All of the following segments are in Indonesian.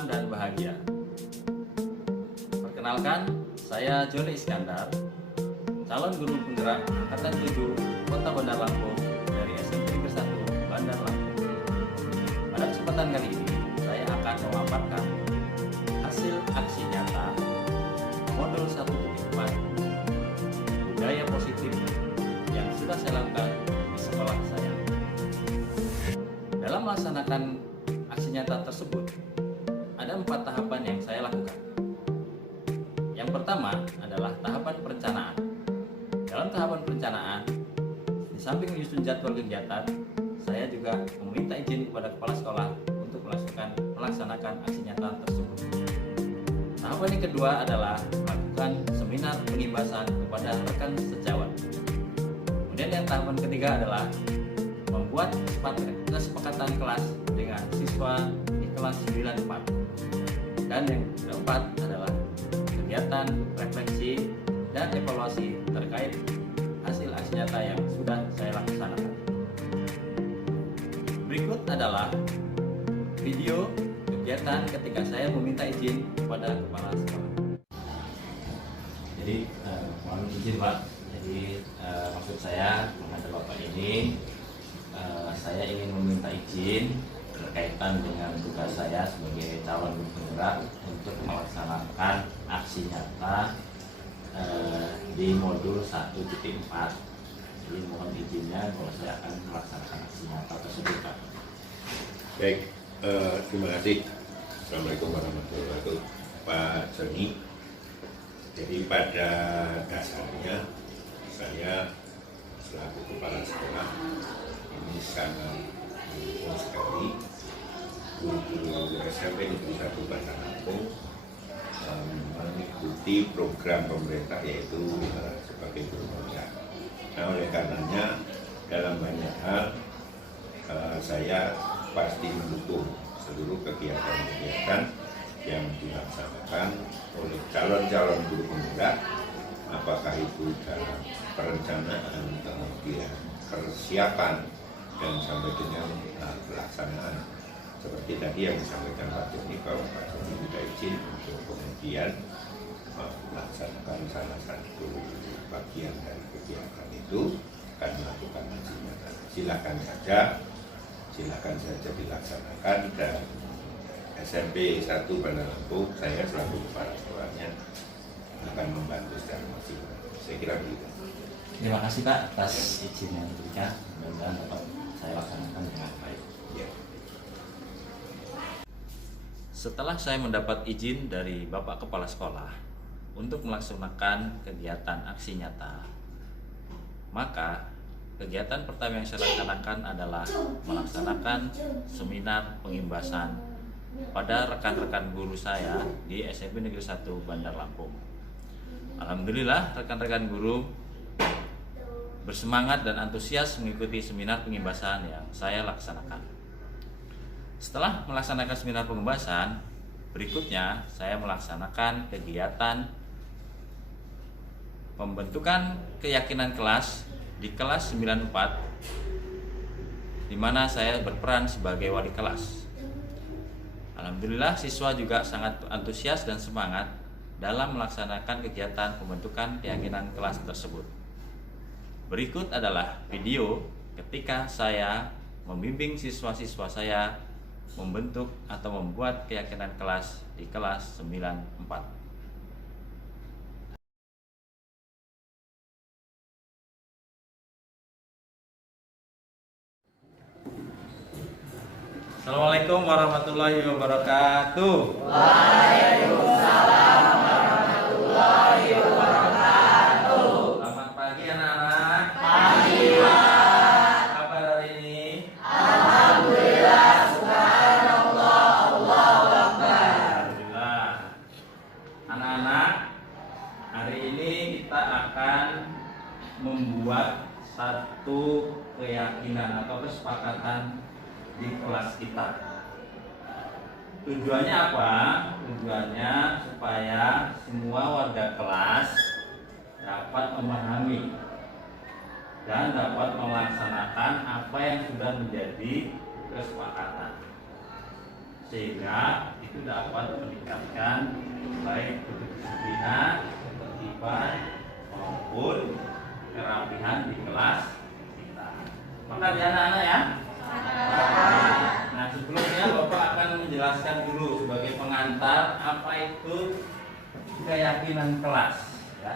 tentram dan bahagia. Perkenalkan, saya Joni Iskandar, calon guru penggerak Angkatan 7 Kota Bandar Lampung dari SMP Negeri 1 Bandar Lampung. Pada kesempatan kali ini, saya akan memaparkan hasil aksi nyata modul 1.4 budaya positif yang sudah saya lakukan di sekolah saya. Dalam melaksanakan aksi nyata tersebut, ada 4 tahapan yang saya lakukan. Yang pertama adalah tahapan perencanaan. Dalam tahapan perencanaan, di samping menyusun jadwal kegiatan, saya juga meminta izin kepada kepala sekolah untuk melaksanakan aksi nyata tersebut. Tahapan yang kedua adalah melakukan seminar pengimbasan kepada rekan sejawat. Kemudian yang tahapan ketiga adalah membuat kesepakatan kelas dengan siswa di kelas 94. Dan yang keempat adalah kegiatan refleksi dan evaluasi terkait hasil aksi nyata yang sudah saya laksanakan. Berikut adalah video kegiatan ketika saya meminta izin kepada kepala sekolah. Jadi mohon izin Pak. Jadi maksud saya menghadap Bapak ini, saya ingin meminta izin berkaitan dengan tugas saya sebagai calon guru penggerak untuk melaksanakan aksi nyata di modul 1.4. Jadi mohon izinnya bahwa saya akan melaksanakan aksi nyata tersebut, Pak. Baik, terima kasih. Assalamualaikum warahmatullahi wabarakatuh, Pak Joni. Jadi pada dasarnya saya selaku kepala sekolah ini sangat mendukung sekali guru-guru SMP Negeri 1 Bandar Lampung mengikuti program pemerintah yaitu sebagai guru penggerak. Nah, oleh karenanya dalam banyak hal saya pasti mendukung seluruh kegiatan-kegiatan yang dilaksanakan oleh calon-calon guru penggerak, apakah itu dalam perencanaan, kemudian persiapan, dan sampai dengan pelaksanaan. Seperti tadi yang disampaikan Pak Joni, bahwa Pak Joni minta izin untuk kemudian melaksanakan salah satu bagian dari kegiatan itu akan melakukan aksi nyata. Silakan saja dilaksanakan, dan SMP 1 Bandar Lampung, saya selaku kepala sekolahnya akan membantu secara maksimal. Saya kira begitu. Terima kasih Pak atas izin yang diberikan. Mudah-mudahan dapat saya laksanakan dengan baik. Ya. Setelah saya mendapat izin dari Bapak Kepala Sekolah untuk melaksanakan kegiatan aksi nyata, maka kegiatan pertama yang saya laksanakan adalah melaksanakan seminar pengimbasan pada rekan-rekan guru saya di SMP Negeri 1 Bandar Lampung. Alhamdulillah, rekan-rekan guru bersemangat dan antusias mengikuti seminar pengimbasan yang saya laksanakan. Setelah melaksanakan seminar pengimbasan, berikutnya saya melaksanakan kegiatan pembentukan keyakinan kelas di kelas 94, di mana saya berperan sebagai wali kelas. Alhamdulillah, siswa juga sangat antusias dan semangat dalam melaksanakan kegiatan pembentukan keyakinan kelas tersebut. Berikut adalah video ketika saya membimbing siswa-siswa saya membentuk atau membuat keyakinan kelas di kelas 94. Assalamualaikum warahmatullahi wabarakatuh. Waalaikumsalam warahmatullahi wabarakatuh. Selamat pagi anak-anak. Pagi, Pak. Apa kabar hari ini? Alhamdulillah, subhanallah, Allahu Akbar. Alhamdulillah. Anak-anak, hari ini kita akan membuat satu keyakinan atau kesepakatan di kelas kita. Tujuannya apa? Tujuannya supaya semua warga kelas dapat memahami dan dapat melaksanakan apa yang sudah menjadi kesepakatan. sehingga itu dapat meningkatkan baik kedisiplinan, ketertiban maupun kerapihan di kelas kita. Maka di anak-anak ya. Nah, sebelumnya Bapak akan menjelaskan dulu sebagai pengantar apa itu keyakinan kelas. Ya.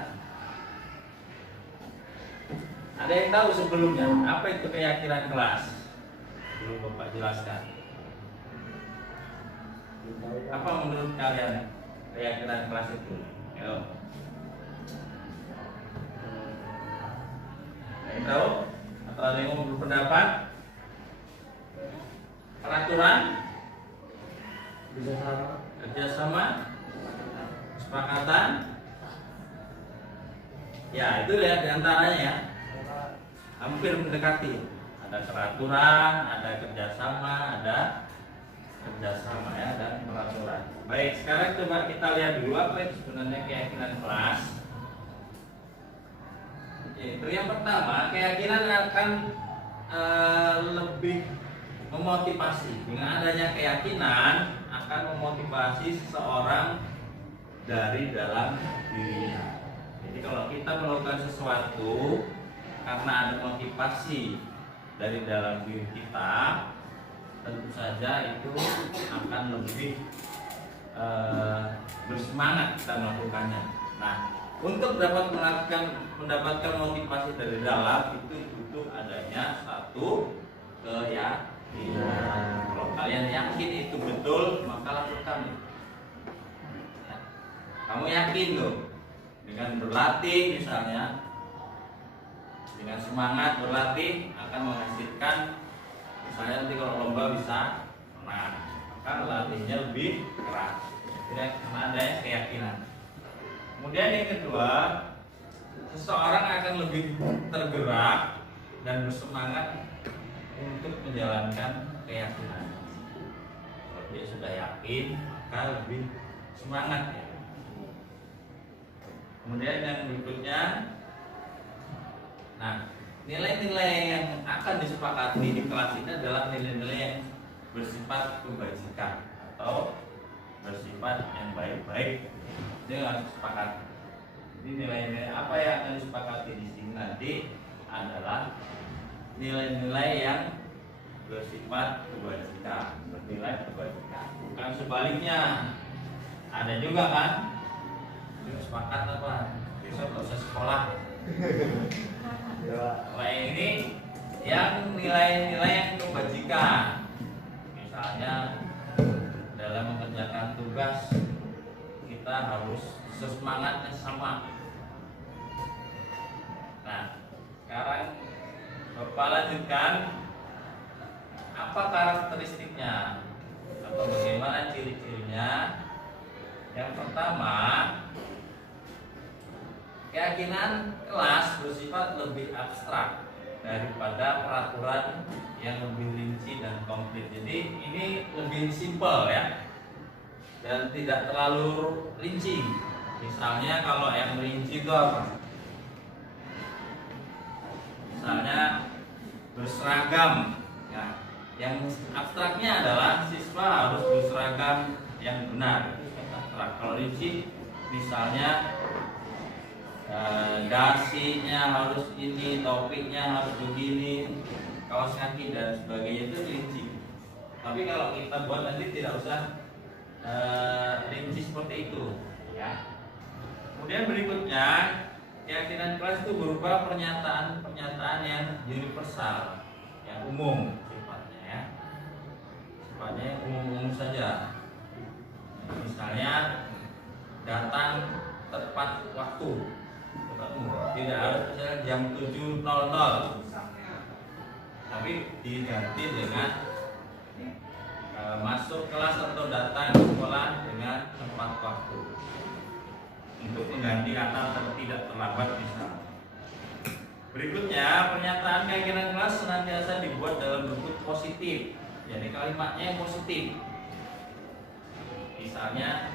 Ada yang tahu sebelumnya apa itu keyakinan kelas? Belum Bapak jelaskan. Apa menurut kalian keyakinan kelas itu? Ayo. Ada yang tahu? Atau ada yang mau berpendapat? Peraturan? Kerjasama? Kesepakatan? Ya, itu ya diantaranya ya. Hampir mendekati. Ada peraturan, ada kerjasama, ada kerjasama ya, dan peraturan. Baik, sekarang coba kita lihat dulu apa itu sebenarnya keyakinan kelas. Itu yang pertama, keyakinan akan lebih memotivasi. Dengan adanya keyakinan akan memotivasi seseorang dari dalam dirinya. Jadi kalau kita melakukan sesuatu karena ada motivasi dari dalam diri kita, tentu saja itu akan lebih bersemangat kita melakukannya. Nah, untuk dapat mendapatkan motivasi dari dalam itu butuh adanya satu keyakinan. Kalau kalian yakin itu betul, maka lakukan. Ya. Kamu yakin loh, dengan berlatih misalnya, dengan semangat berlatih akan menghasilkan, misalnya nanti kalau lomba bisa menang, maka latihnya lebih keras. Tidak karena adanya keyakinan. Kemudian yang kedua, seseorang akan lebih tergerak dan bersemangat untuk menjalankan keyakinan. Kalau dia sudah yakin, maka lebih semangat ya. Kemudian yang berikutnya, nah, nilai-nilai yang akan disepakati di kelas ini adalah nilai-nilai yang bersifat kebajikan atau bersifat yang baik-baik. Dia harus sepakat. Jadi nilai-nilai apa yang akan disepakati di sini nanti adalah nilai-nilai yang bersifat kebajikan, bernilai kebajikan. Bukan sebaliknya. Ada juga kan? Dia sepakat apa? Besok nggak usah sekolah. Kalau yang ini yang nilai-nilai yang kebajikan. Misalnya dalam mengerjakan tugas kita harus sesemangatnya sama. Nah, sekarang Bapak lanjutkan apa karakteristiknya atau bagaimana ciri-cirinya. Yang pertama, keyakinan kelas bersifat lebih abstrak daripada peraturan yang lebih rinci dan konkret. Jadi ini lebih simpel ya, dan tidak terlalu rinci. Misalnya kalau yang rinci itu apa? Misalnya berseragam ya. Yang abstraknya adalah siswa harus berseragam yang benar. Kalau rinci misalnya dasinya harus ini, topiknya harus begini, kaos kaki dan sebagainya, itu rinci. Tapi kalau kita buat nanti tidak usah rinci seperti itu ya. Kemudian berikutnya, keyakinan kelas itu berupa pernyataan-pernyataan yang universal, yang umum sifatnya ya. Sifatnya umum-umum saja. Misalnya datang tepat waktu, tidak harus misalnya jam 7.00, tapi diganti dengan masuk kelas atau datang ke sekolah dengan tepat waktu, untuk mengganti kata tidak terlambat misalnya. Berikutnya, pernyataan keyakinan kelas senantiasa dibuat dalam bentuk positif, jadi kalimatnya yang positif. Misalnya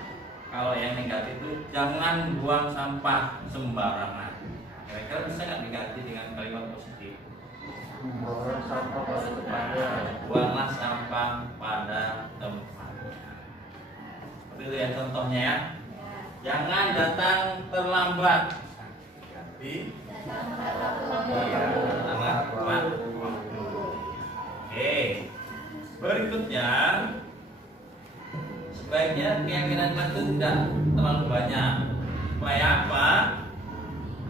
kalau yang negatif itu jangan buang sampah sembarangan. Kira-kira bisa nggak diganti dengan kalimat positif? Buanglah sampah pada tempatnya. Buanglah sampah pada tempat. Itu ya contohnya ya. Jangan datang terlambat. Ganti. Terlambat. Oke. Berikutnya, sebaiknya keyakinan kelas itu tidak terlalu banyak. Supaya apa?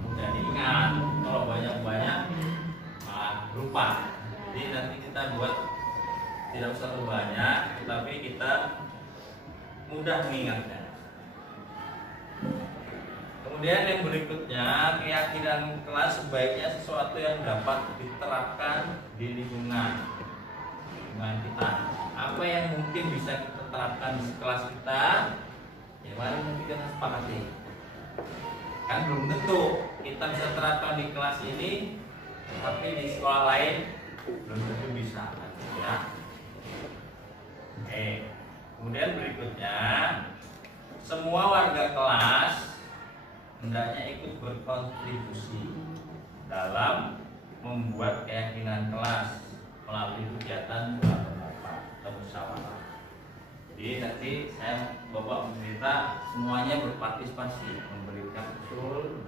Mudah diingat. Kalau banyak-banyak lupa. Jadi nanti kita buat tidak usah terlalu banyak, tetapi kita mudah mengingatnya. Kemudian yang berikutnya, keyakinan kelas sebaiknya sesuatu yang dapat diterapkan di lingkungan kita. Apa yang mungkin bisa kita terapkan di kelas kita? Ya mari kita sepakati. Kan belum tentu kita bisa terapkan di kelas ini, tapi di sekolah lain belum tentu bisa. Ya. Oke. Kemudian berikutnya, semua warga kelas hendaknya ikut berkontribusi dalam membuat keyakinan kelas melalui kegiatan berpendapat atau musyawarah. Jadi nanti saya Bapak meminta semuanya berpartisipasi, memberikan usul,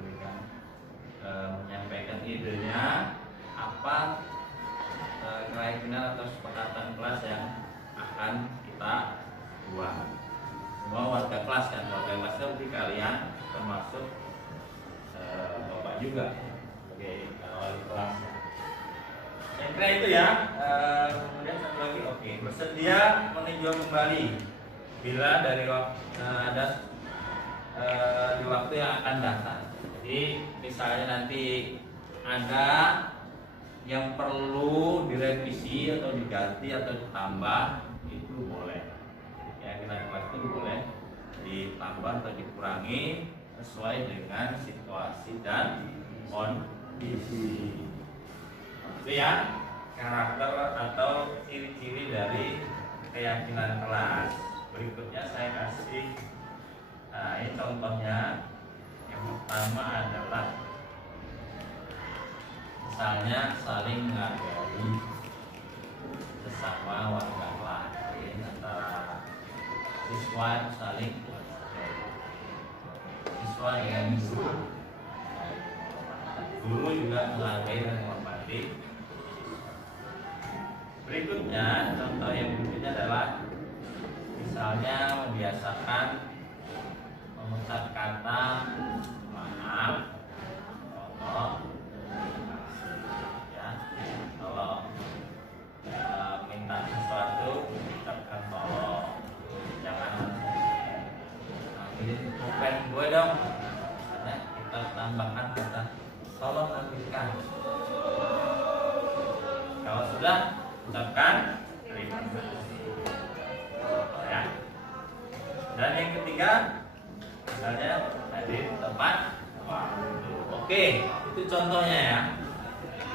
menyampaikan idenya, apa keyakinan atau kesepakatan kelas yang akan kita buat. Semua warga kelas kan, warga kelas seperti kalian termasuk Bapak juga sebagai wali kelas. Saya kira itu ya. Kemudian satu lagi, oke, bersedia meninjau kembali bila dari ada di waktu yang akan datang. Jadi misalnya nanti ada yang perlu direvisi atau diganti atau ditambah, itu boleh. Keyakinan kelas itu boleh ditambah atau dikurangi sesuai dengan situasi dan kondisi. Itu ya karakter atau ciri-ciri dari keyakinan kelas. Berikutnya saya kasih, ini contohnya. Yang pertama adalah misalnya saling menghargai sesama warga kelas, antara siswa saling menghargai, siswa dengan guru juga menghargai dan menghormati. Berikutnya, contoh yang berikutnya adalah misalnya membiasakan mengucap kata maaf, tolong, ya, kalau minta sesuatu ucapkan tolong, jangan ambilin pulpen gue dong, karena kita tambahkan kata tolong ambilkan. Kalau sudah ucapkan terima kasih, ya. Dan yang ketiga, misalnya hadir tempat waktu. Oke, itu contohnya ya.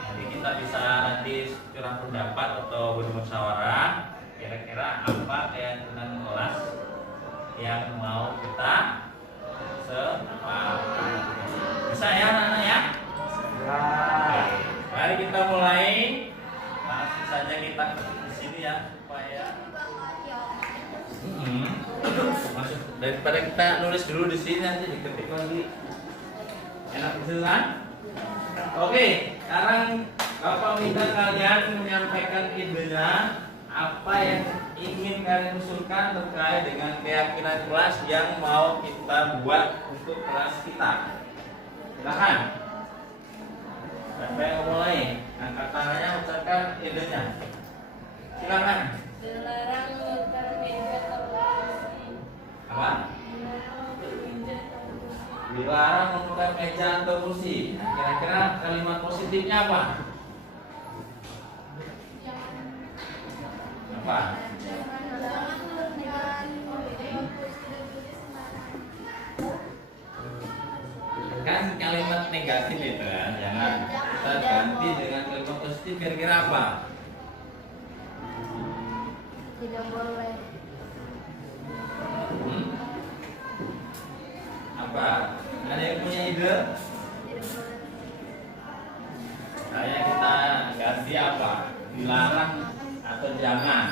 Jadi kita bisa nanti curah pendapat atau bermusyawarah kira-kira apa keyakinan kelas yang mau kita sepakati. Bisa ya anak-anak ya? Oke, mari kita mulai. Langsung saja kita di sini ya supaya masuk, daripada kita nulis dulu di sini nanti diketik lagi enak gitu kan? Oke, sekarang Bapak minta kalian menyampaikan idenya apa yang ingin kalian usulkan terkait dengan keyakinan kelas yang mau kita buat untuk kelas kita. Silakan. Siapa yang mulai? Angkat tangannya, ucapkan idenya. Silakan. Dilarang menukar meja atau kursi. Apa? Dilarang menukar meja atau kursi. Nah, kira-kira kalimat positifnya apa? Apa? Kan kalimat negatif itu kan, jangan kita ganti dengan kalimat positif. Kira-kira apa? Tidak boleh. Apa? Ada yang punya ide? Saya kita ganti apa? Dilarang atau jangan?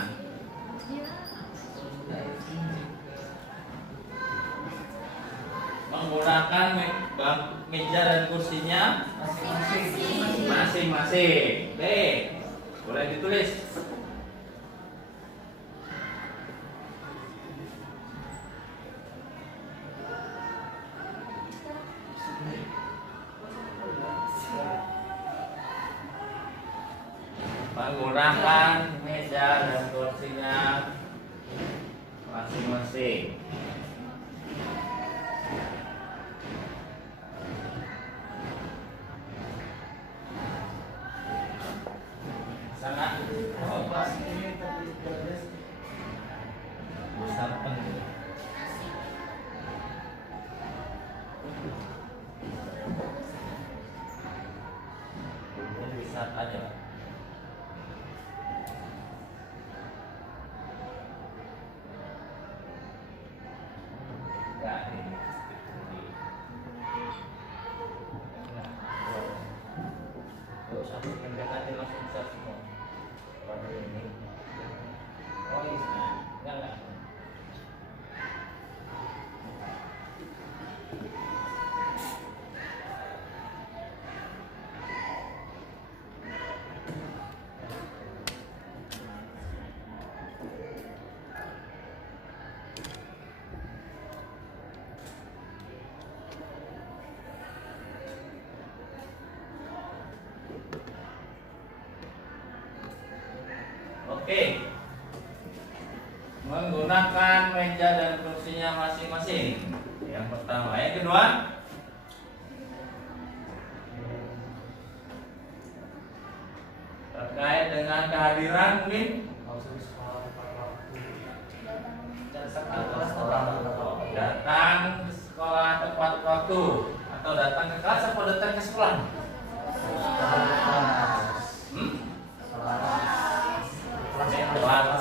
menggunakan meja dan kursinya masing-masing. Oke, boleh ditulis. Menggunakan meja dan kursinya masing-masing. Sangat besar penting. Ini bisa aja. Enggak ini. Tuh, satu pendekatan langsung bisa semua. Kalau ini. Oh, ini. Enggak. Oke, menggunakan meja dan kursinya masing-masing. Yang pertama, yang kedua, terkait dengan kehadiran mungkin datang ke sekolah tepat waktu atau datang ke kelas atau datang ke sekolah.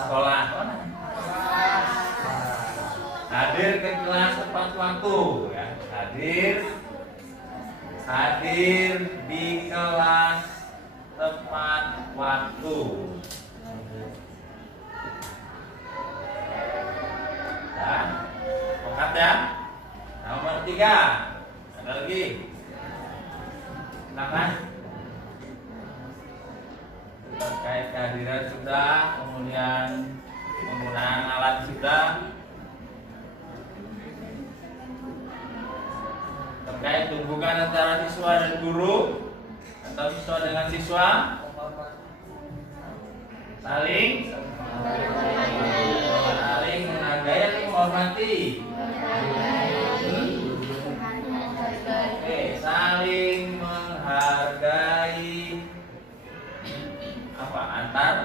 Sekolah hadir ke kelas tepat waktu ya. Hadir di kelas tepat waktu. Ya, angkat ya. Nomor 3. Ada lagi? Silakan. Terkait kehadiran sudah, kemudian penggunaan alat sudah, terkait hubungan antara siswa dan guru atau siswa dengan siswa, saling menghargai atau menghormati. Oke, saling menghargai apa antar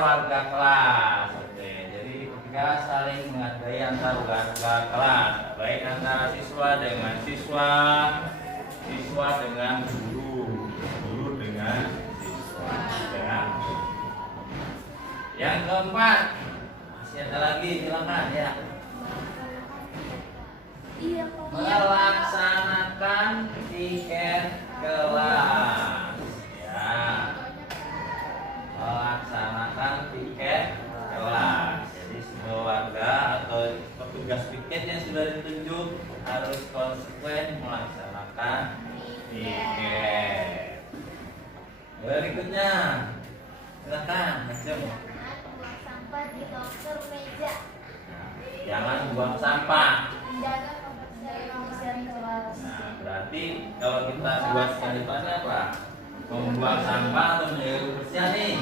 warga kelas. Oke, jadi ketiga saling menghargai antar warga kelas, baik antara siswa dengan siswa, siswa dengan guru, guru dengan siswa. Ya. Yang keempat, masih ada lagi, silakan ya. Melaksanakan tiket kelas ya, melaksanakan tiket kelas. Jadi semua warga atau petugas piket yang sudah ditunjuk harus konsekuen melaksanakan tiket. Berikutnya silakan macam sampah di loker meja. jangan buang sampah. Menjaga kebersihan kelas. Nah, berarti kalau kita buat kalimatnya apa? Membuang sampah atau menjaga kebersihan nih?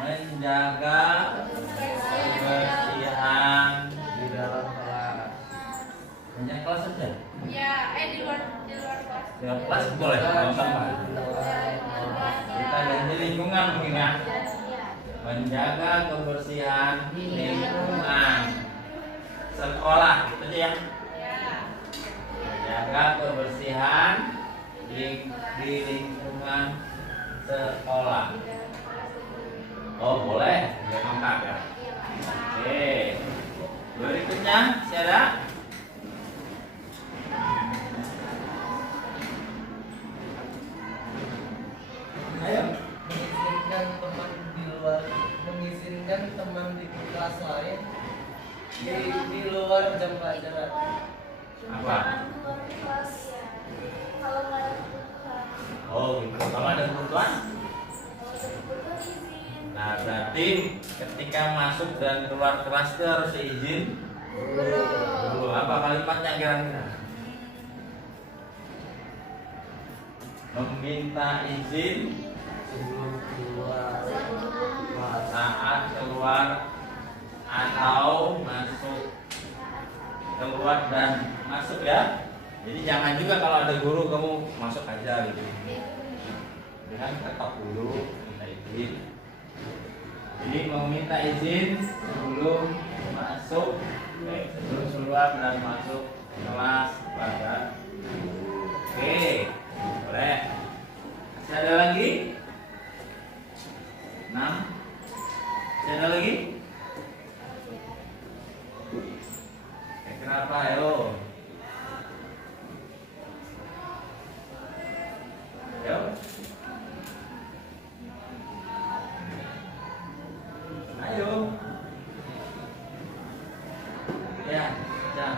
Menjaga kebersihan di dalam kelas. Hanya kelas saja? Ya, di luar kelas. Di luar kelas boleh buang sampah. Kita ganti lingkungan mungkin ya. Menjaga kebersihan lingkungan sekolah, itu aja ya. Menjaga kebersihan di lingkungan sekolah. Oh boleh, biar lengkap ya. Oke, berikutnya siapa? Ayo. Mengizinkan teman di luar keluar jam pelajaran. Apa? Keluar kelas. Kalau nggak ada kebutuhan. Oh gitu. Kalau ada kebutuhan? Kalau ada kebutuhan izin. Nah berarti ketika masuk dan keluar kelas itu harus izin dulu. Apa kalimatnya kira-kira? Meminta izin Sebelum keluar. saat keluar atau masuk, keluar dan masuk ya. Jadi jangan juga kalau ada guru kamu masuk aja gitu. Dengan ketok dulu minta izin. Jadi meminta izin sebelum masuk, sebelum keluar dan masuk kelas pada guru. Oke, boleh. Masih ada lagi? 6. Masih ada lagi? Kenapa ayo? Ayo. Ayo. Ya, ya.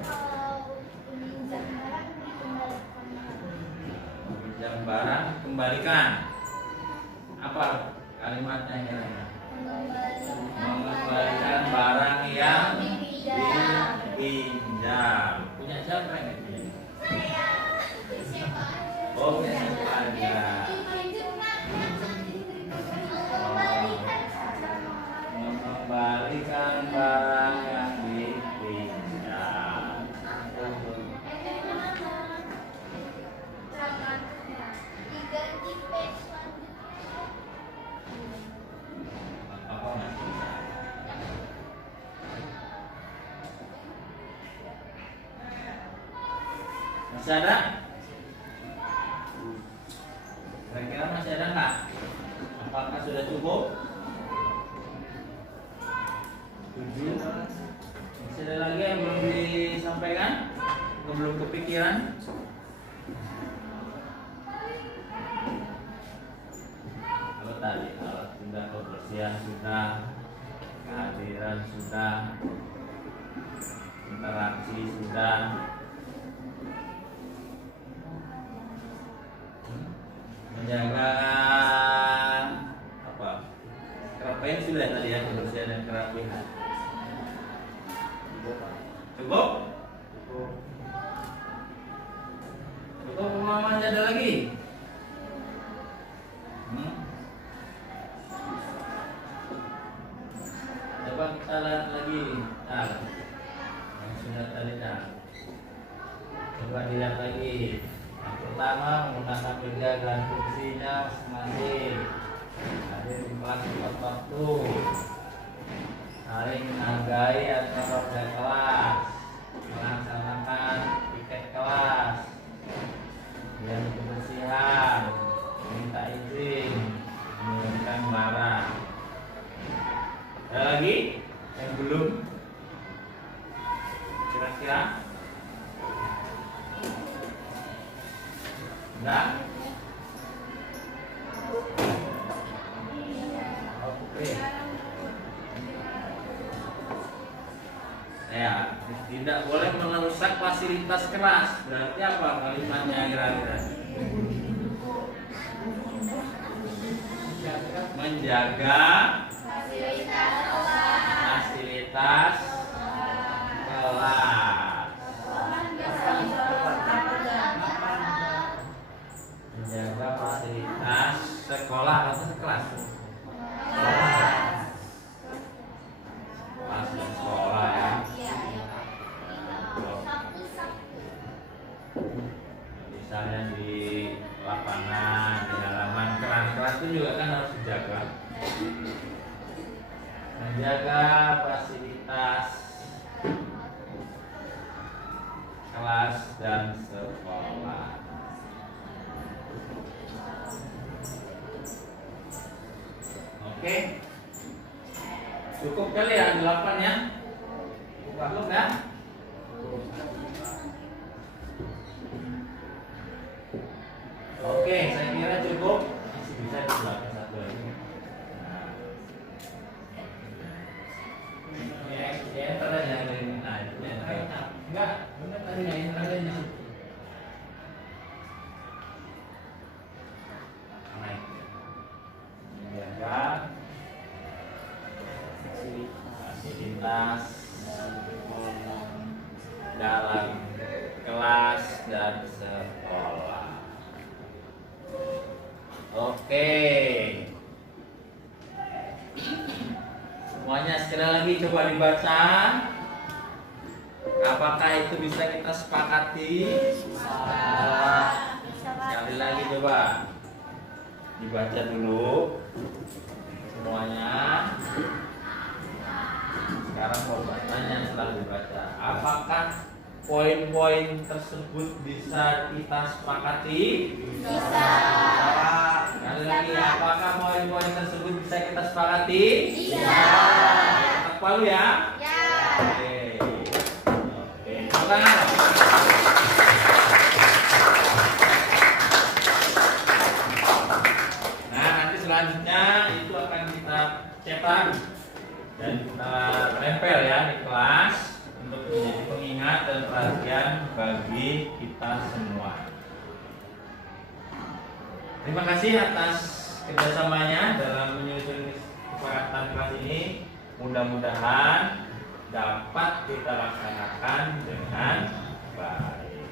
Kalau pinjam barang dikembalikan. Pinjam barang kembalikan. Apa kalimatnya kira-kira? Mengembalikan barang yang dipinjam. Punya siapa ini? Oh, punya siapa aja. Mengembalikan barang yang dipinjam. Apa maksudnya? Masih ada? Kira-kira masih ada nggak? Apakah sudah cukup? 7. Masih ada lagi yang belum disampaikan? Atau belum kepikiran? Apa tadi? Alat sudah, kebersihan sudah, kehadiran sudah, interaksi sudah. Menjaga apa? Kerapian sudah tadi ya, kebersihan dan kerapian. Cukup? Cukup pemahaman ada lagi? Coba kita lihat lagi. Nah, yang sudah tadi dah. Coba dilihat lagi. Yang pertama menggunakan meja dan kursinya masing-masing. Hadir di kelas tepat waktu. Saling menghargai atau roda kelas. Melaksanakan tiket kelas. Dan kebersihan. Minta izin. Menurunkan barang. Ada lagi yang belum? Kira-kira? Enggak? Oke. Ya, tidak boleh merusak fasilitas kelas. Berarti apa kalimatnya kira-kira? Menjaga fasilitas kelas. Menjaga fasilitas sekolah atau sekelas? Kelas dan sekolah ya. Misalnya di lapangan, di halaman, keran-keran itu juga kan harus dijaga. Menjaga fasilitas kelas dan sekolah. Oke, cukup kali ya 8 ya. Cukup ya. Oke, saya kira cukup. Masih bisa dibelakang satu lagi. Nah, ya, terus yang ini. Nah, menjaga fasilitas dalam kelas dan sekolah. Oke. Semuanya sekali lagi coba dibaca. Apakah itu bisa kita sepakati? Sekali lagi coba dibaca dulu semuanya. Sekarang mau tanya setelah dibaca, apakah poin-poin tersebut bisa kita sepakati? Bisa. Sekali lagi, apakah poin-poin tersebut bisa kita sepakati? Bisa. Ketok palu ya? Ya. Oke. Oke. Sekarang. Nah, nanti selanjutnya itu akan kita cetak dan kita tempel ya di kelas untuk menjadi pengingat dan perhatian bagi kita semua. Terima kasih atas kerjasamanya dalam menyusun kesepakatan kelas ini. Mudah-mudahan dapat kita laksanakan dengan baik.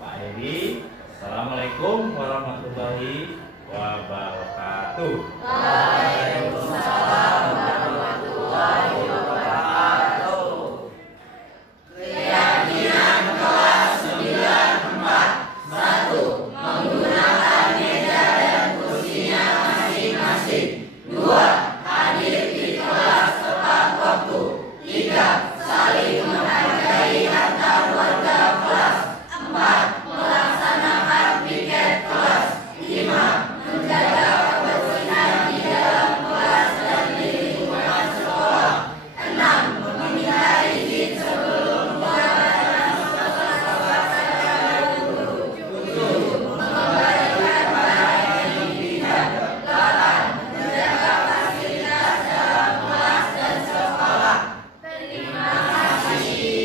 Pak Edi, Assalamualaikum warahmatullahi wabarakatuh. Waalaikumsalam warahmatullahi wabarakatuh. Keyakinan kelas 94. 1. Menggunakan meja dan kursinya masing-masing. 2. Hadir di kelas tepat waktu. 3. Saling menghargai antar warga kelas. 4. Melaksanakan piket kelas. 5. Menjaga kebersihan di dalam kelas dan di lingkungan sekolah. 6. Meminta izin sebelum menjalankan kelas kepada guru. 7. Mengembalikan barang yang dipinjam. 8. Menjaga fasilitas dalam kelas dan sekolah. Terima kasih.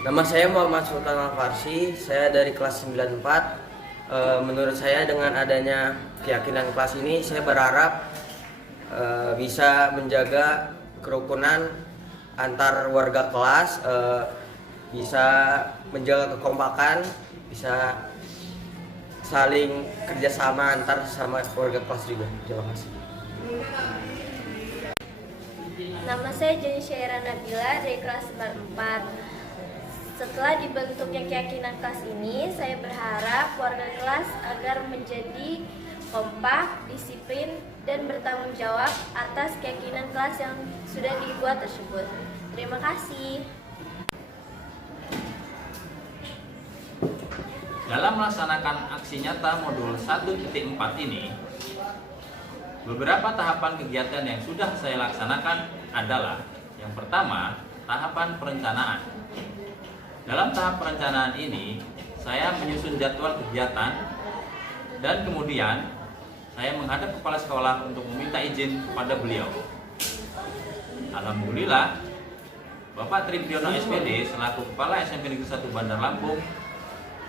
Nama saya Muhammad Sultan Al-Farsi, saya dari kelas 94. Menurut saya dengan adanya keyakinan kelas ini, saya berharap bisa menjaga kerukunan antar warga kelas, bisa menjaga kekompakan, bisa saling kerjasama antar sama warga kelas juga. Terima kasih. Nama saya Jeni Syaira Nabila dari kelas 94. Setelah dibentuknya keyakinan kelas ini, saya berharap warga kelas agar menjadi kompak, disiplin, dan bertanggung jawab atas keyakinan kelas yang sudah dibuat tersebut. Terima kasih. Dalam melaksanakan aksi nyata modul 1.4 ini, beberapa tahapan kegiatan yang sudah saya laksanakan adalah: yang pertama, tahapan perencanaan. Dalam tahap perencanaan ini, saya menyusun jadwal kegiatan dan kemudian saya menghadap kepala sekolah untuk meminta izin kepada beliau. Alhamdulillah, Bapak Tribiono SPD selaku Kepala SMP Negeri 1 Bandar Lampung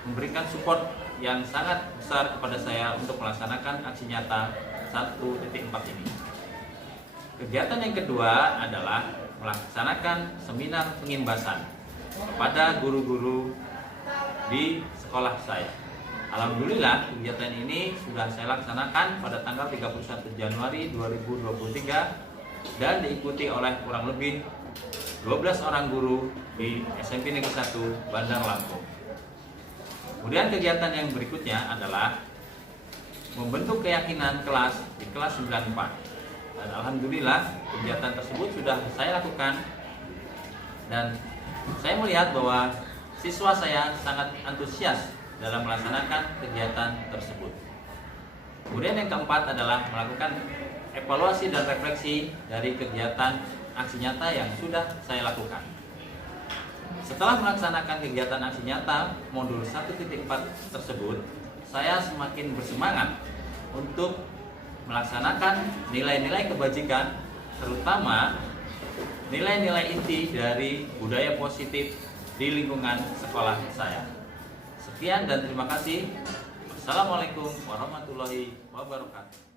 memberikan support yang sangat besar kepada saya untuk melaksanakan aksi nyata 1.4 ini. Kegiatan yang kedua adalah melaksanakan seminar pengimbasan kepada guru-guru di sekolah saya. Alhamdulillah, kegiatan ini sudah saya laksanakan pada tanggal 31 Januari 2023 dan diikuti oleh kurang lebih 12 orang guru di SMP Negeri 1 Bandar Lampung. Kemudian kegiatan yang berikutnya adalah membentuk keyakinan kelas di kelas 94. Dan alhamdulillah, kegiatan tersebut sudah saya lakukan dan saya melihat bahwa siswa saya sangat antusias dalam melaksanakan kegiatan tersebut. Kemudian yang keempat adalah melakukan evaluasi dan refleksi dari kegiatan aksi nyata yang sudah saya lakukan. Setelah melaksanakan kegiatan aksi nyata modul 1.4 tersebut, saya semakin bersemangat untuk melaksanakan nilai-nilai kebajikan, terutama nilai-nilai inti dari budaya positif di lingkungan sekolah saya. Sekian dan terima kasih. Assalamualaikum warahmatullahi wabarakatuh.